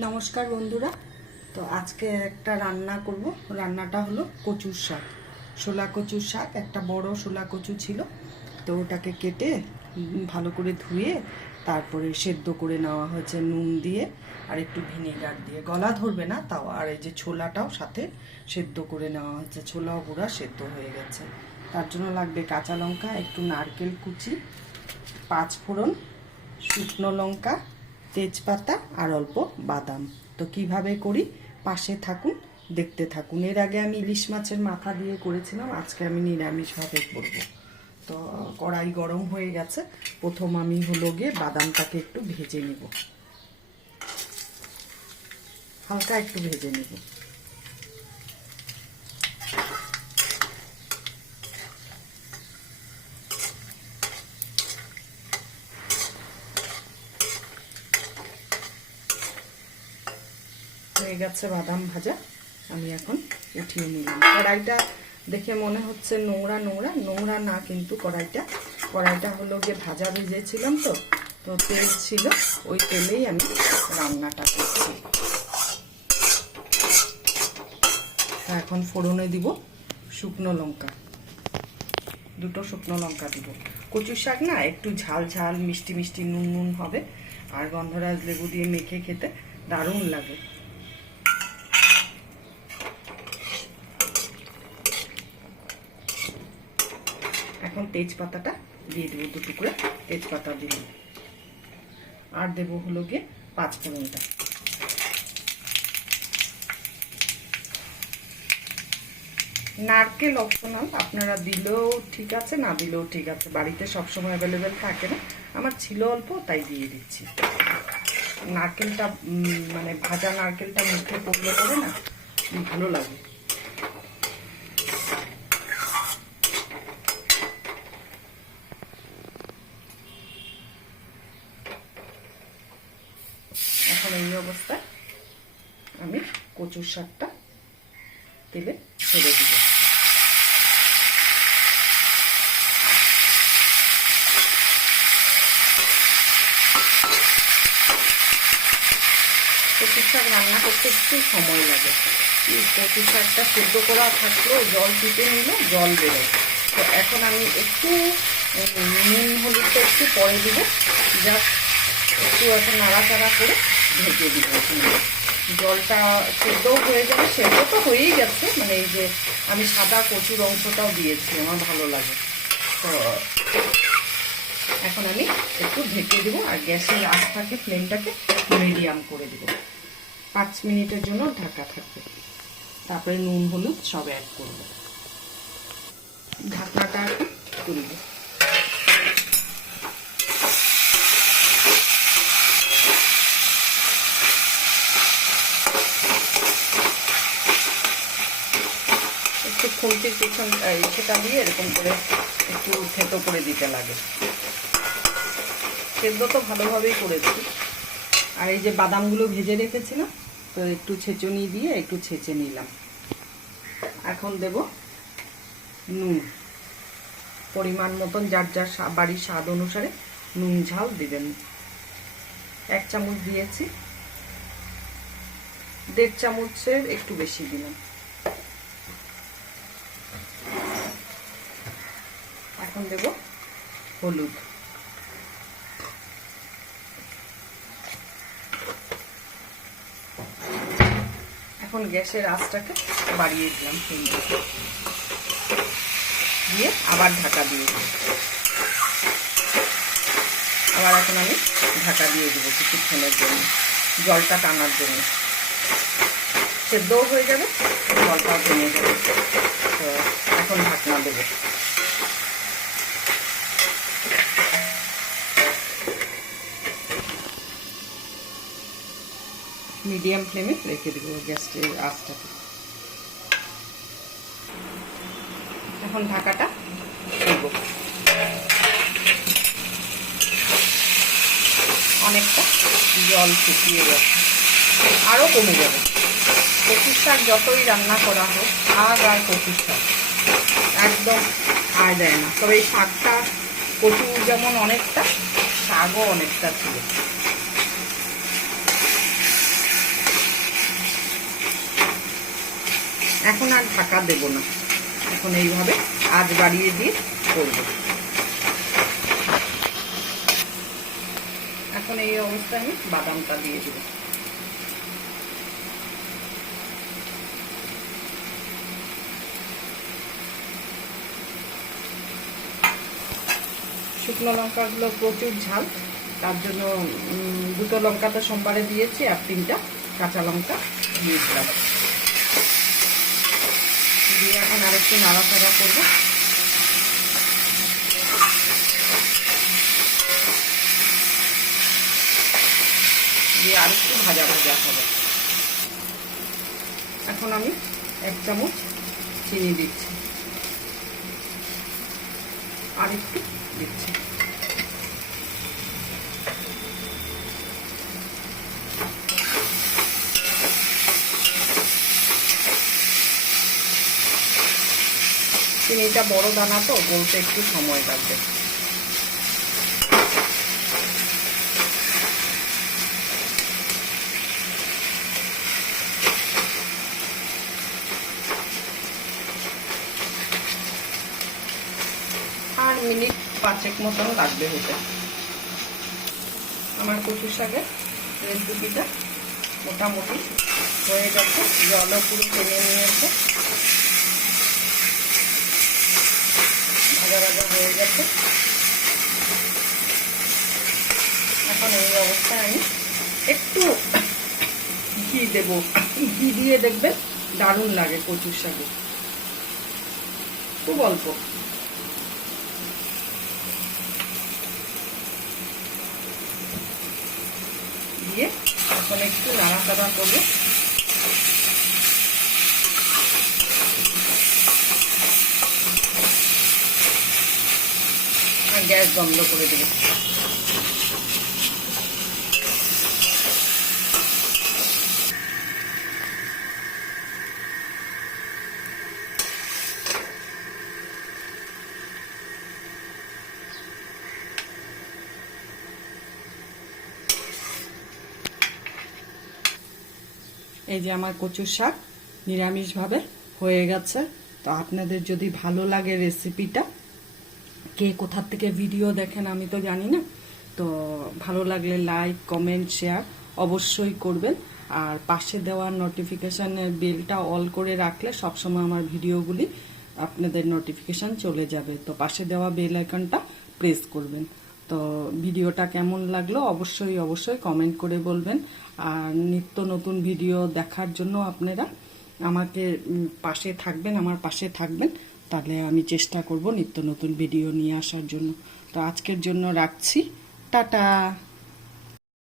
নমস্কার বন্ধুরা। তো আজকে একটা রান্না করব। রান্নাটা হলো কচুর শাক, শোলা কচুর শাক। একটা বড় শোলা কচু ছিল, তো ওটাকে কেটে ভালো করে ধুয়ে তারপরে সেদ্ধ করে নেওয়া হয়েছে নুন দিয়ে আর একটু ভিনেগার দিয়ে। গলা ধরবে না তাও। আর এই যে ছোলাটাও সাথে সেদ্ধ করে নেওয়া হয়েছে, ছোলাও পুরা সেদ্ধ হয়ে গেছে। তার জন্য লাগবে কাঁচা লঙ্কা, একটু নারকেল কুচি, 5 ফোড়ন, শুকনো লঙ্কা, তেজপাতা আর অল্প বাদাম। তো কিভাবে করি পাশে থাকুন, দেখতে থাকুন। এর আগে আমি ইলিশ মাছের মাথা দিয়ে করেছিলাম, আজকে আমি নিরামিষভাবে করব। তো কড়াই গরম হয়ে গেছে। প্রথম আমি হলো গিয়ে বাদামটাকে একটু ভেজে নেব, হালকা একটু ভেজে নেব। হয়ে গেছে বাদাম ভাজা, আমি এখন উঠিয়ে নিলাম। কড়াইটা দেখে মনে হচ্ছে নোংরা নোংরা, নোংরা না কিন্তু কড়াইটা হলো গিয়ে ভাজা ভেজেছিলাম, তো তেল ছিল, ওই তেলেই আমি রান্নাটা করছি। এখন ফোড়নে দিব শুকনো লঙ্কা, 2টো শুকনো লঙ্কা দিব। কচুর শাক না একটু ঝাল ঝাল মিষ্টি মিষ্টি নুন নুন হবে, আর গন্ধরাজ লেবু দিয়ে মেখে খেতে দারুণ লাগে। এখন তেজপাতাটা দিয়ে দেবো, 2 টুকরা তেজপাতা দিলাম। আর দেবো হলো গিয়ে 5 ফোড়নটা। নারকেল অপশনাল, আপনারা দিলেও ঠিক আছে, না দিলেও ঠিক আছে, বাড়িতে সবসময় অ্যাভেলেবেল থাকে না। আমার ছিল অল্প, তাই দিয়ে দিচ্ছি। নারকেলটা মানে ভাজা নারকেলটা মুখে পড়লে পরে না ভালো লাগে। এখন এই অবস্থায় আমি কচুর শাকটা তেলে ছেড়ে দিব। কচুর শাক রান্না করতে একটু সময় লাগে। কচুর শাকটা সেদ্ধ করা থাকলেও জল টিপে নিলে জল বেরোয়। তো এখন আমি একটু নুন হলুদটা একটু পরে দিব, জাস্ট একটু এখন নাড়াচাড়া করে ঢেকে দিব। জলটা সেদ্ধও হয়ে যাবে, সেদ্ধ তো হয়েই গেছে, মানে এই যে আমি সাদা কচুর অংশটাও দিয়েছি, আমার ভালো লাগে। তো এখন আমি একটু ঢেকে দেবো, আর গ্যাসের আঁচটাকে ফ্লেমটাকে মিডিয়াম করে দেবো। 5 মিনিটের জন্য ঢাকা থাকবে, তারপরে নুন হলুদ সব অ্যাড করব। ঢাকনাটা তুলব। একটু খুন্তির পিছন সেটা দিয়ে এরকম করে একটু থেতো করে দিতে লাগে। সেদ্ধ তো ভালোভাবেই করেছি। আর এই যে বাদামগুলো ভেজে রেখেছিলাম, তো একটু ছেঁচুনি দিয়ে একটু ছেঁচে নিলাম। এখন দেব নুন, পরিমাণ মতন, যার যার বাড়ির স্বাদ অনুসারে নুন ঝাল দিবেন। 1 চামচ দিয়েছি, 1.5 চামচের একটু বেশি দিলাম। এখন দেব হলুদ, এখন গ্যাসের আঁচটাকে বাড়িয়ে দিলাম, দিয়ে আবার ঢাকা দিয়ে দিই। আবার এখন আমি ঢাকা দিয়ে দেবো কিছুক্ষণের জন্য, জলটা টানার জন্য। সেদ্ধও হয়ে যাবে, জলটাও টেনে যাবে। তো এখন ঢাকনা দেবো। মিডিয়াম ফ্লেমে রেখে দেবো গ্যাসের আঁচটাকে। এখন ঢাকাটা দেবো। অনেকটা জল শুকিয়ে গেছে, আরও কমে যাবে। কচুর শাক যতই রান্না করা হোক, শাক আর কচুর শাক একদম আয় দেয় না। তবে এই শাকটা, কচু যেমন অনেকটা, শাকও অনেকটা ছিল। এখন আর ঢাকা দেব না, এখন এইভাবে আঁচ বাড়িয়ে দিয়ে করব। এখন এই অবস্থায় আমি বাদামটা দিয়ে দেব। শুকনো লঙ্কাগুলো প্রচুর ঝাল, তার জন্য দুটো লঙ্কা তো সোমবারে দিয়েছি আর 3টা কাঁচা লঙ্কা দিয়েছিলাম। দিয়ে এখন আরেকটু নাড়াচাড়া করব। দিয়ে আরেকটু ভাজা ভাজা হবে। এখন আমি 1 চামচ চিনি দিচ্ছি, আর একটু দিচ্ছি। চিনিটা বড় দানা তো, গলতে একটু সময় লাগবে। আর মিনিট 5 মতন লাগবে হতে। আমার কচু শাকের রেসিপিটা মোটামুটি হয়ে গেছে, জলও পুরো টেনে নিয়েছে, ভাজা ভাজা হয়ে গেছে। এখন এই অবস্থায় আমি একটু ঘি দেব। ঘি দিয়ে দেখবেন দারুণ লাগে কচুর শাকে, খুব অল্প। দিয়ে এখন একটু নাড়াচাড়া করবো। আর গ্যাস বন্ধ করে দেবো। এই যে আমার কচুর শাক নিরামিষভাবে হয়ে গেছে। তো আপনাদের যদি ভালো লাগে রেসিপিটা, কে কোথা থেকে ভিডিও দেখেন আমি তো জানি না, তো ভালো লাগলে লাইক কমেন্ট শেয়ার অবশ্যই করবেন। আর পাশে দেওয়া নোটিফিকেশানের বেলটা অল করে রাখলে সবসময় আমার ভিডিওগুলি আপনাদের নোটিফিকেশান চলে যাবে। তো পাশে দেওয়া বেল আইকনটা প্রেস করবেন। তো ভিডিওটা কেমন লাগলো অবশ্যই অবশ্যই কমেন্ট করে বলবেন। আর নিত্য নতুন ভিডিও দেখার জন্য আপনারা আমাকে পাশে থাকবেন, আমার পাশে থাকবেন, তাহলে আমি চেষ্টা করব নিত্য নতুন ভিডিও নিয়ে আসার জন্য। তো আজকের জন্য রাখছি, টাটা।